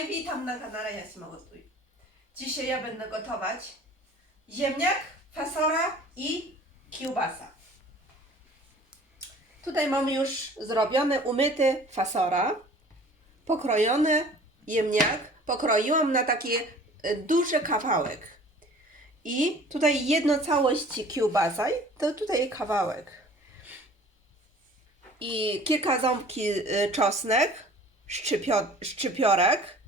Hej, witam na kanale Jasima Gotuj. Dzisiaj ja będę gotować ziemniak, fasora i kiełbasa. Tutaj mamy już zrobiony, umyty fasora, pokrojony ziemniak. Pokroiłam na taki e, duży kawałek. I tutaj jedno całości kiełbasa, to tutaj kawałek. I kilka ząbki y, czosnek, szczypio, szczypiorek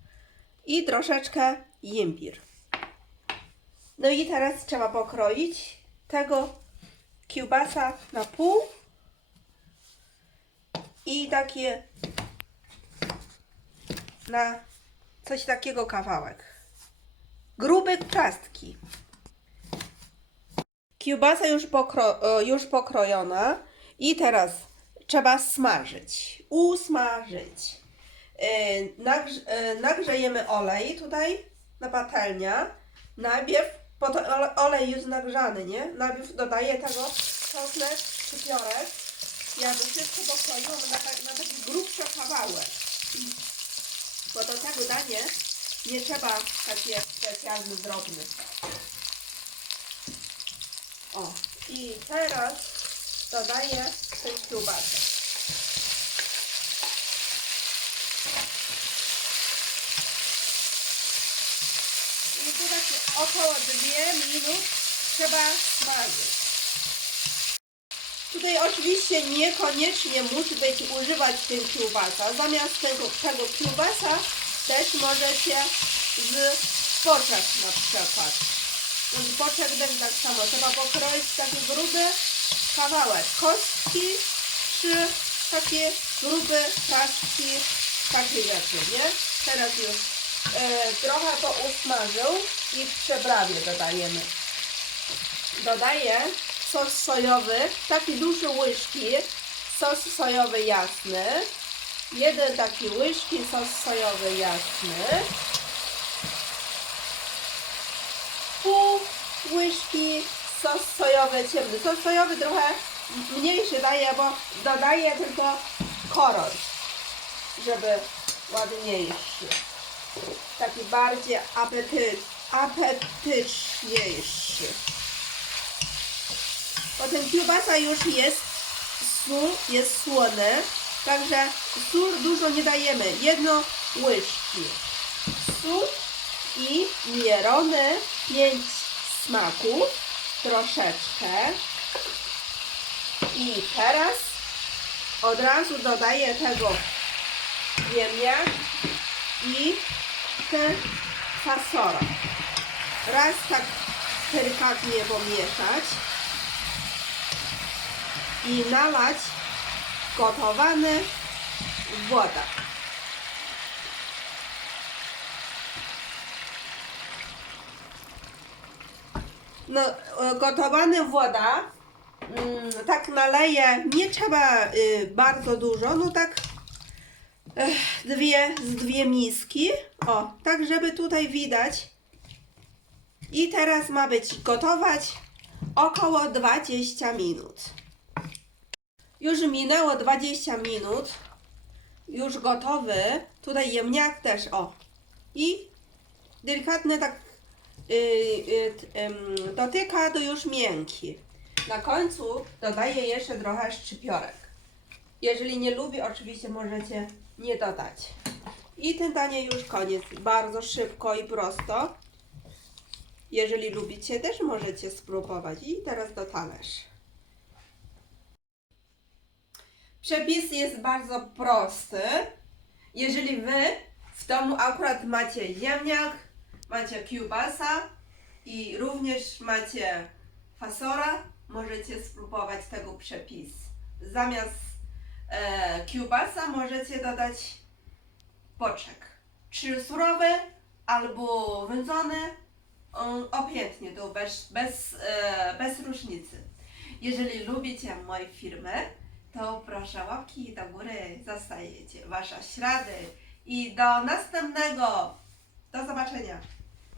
i troszeczkę imbir. No i teraz trzeba pokroić tego kiełbasa na pół i takie na coś takiego kawałek. Grube czastki. Kiełbasa już, pokro, e, już pokrojona i teraz trzeba smażyć, usmażyć. E, Nagrz, e, nagrzejemy olej tutaj na patelnia. Najpierw, po to ole- olej już nagrzany, nie? Najpierw dodaję tego czosnek, szczypiorek. Ja to wszystko pokroiłam na, tak- na taki grubszy kawałek. Bo do tego danie nie trzeba takie specjalne drobne. O, i teraz dodaję tę kiełbasę. I tu tak około 2 minut trzeba smażyć. Tutaj oczywiście niekoniecznie musi być używać tej kiełbasa. Zamiast tego, tego kiełbasa też możecie z poczek na przykład. Z boczek też tak samo. Trzeba pokroić taki gruby kawałek kostki czy takie grube kraszki, takie rzeczy, nie? Teraz już trochę to usmażył i w przeprawie dodajemy. Dodaję sos sojowy, taki duży łyżki, sos sojowy jasny, jeden taki łyżki sos sojowy jasny, pół łyżki sos sojowy ciemny. Sos sojowy trochę mniejszy daję, bo dodaję tylko kolor, żeby ładniejszy. Taki bardziej apetyt, apetyczniejszy. Potem kiełbasa już jest, sól jest słony, także sól dużo nie dajemy. Jedno łyżki. Sól i mierony pięć smaków, troszeczkę. I teraz od razu dodaję tego ziemniak i tę fasolę. Raz tak delikatnie pomieszać i nalać gotowany woda. No, gotowana woda, mm, tak naleję, nie trzeba y, bardzo dużo, no tak dwie, z dwie miski, o, tak żeby tutaj widać. I teraz ma być gotować około 20 minut. Już minęło 20 minut, już gotowy, tutaj jemniak też, o. I delikatne tak y, y, em, dotyka, to już miękki. Na końcu dodaję jeszcze trochę szczypiorek. Jeżeli nie lubi, oczywiście możecie nie dodać. I ten danie już koniec. Bardzo szybko i prosto. Jeżeli lubicie, też możecie spróbować. I teraz do talerz. Przepis jest bardzo prosty. Jeżeli wy w domu akurat macie ziemniak, macie kiełbasa i również macie fasora, możecie spróbować tego przepis. Zamiast e, kiełbasa możecie dodać boczek. Czy surowy albo wędzony, um, obojętnie, to bez, bez, e, bez różnicy. Jeżeli lubicie moje filmy, to proszę łapki do góry, zostajecie Wasze ślady i do następnego. Do zobaczenia.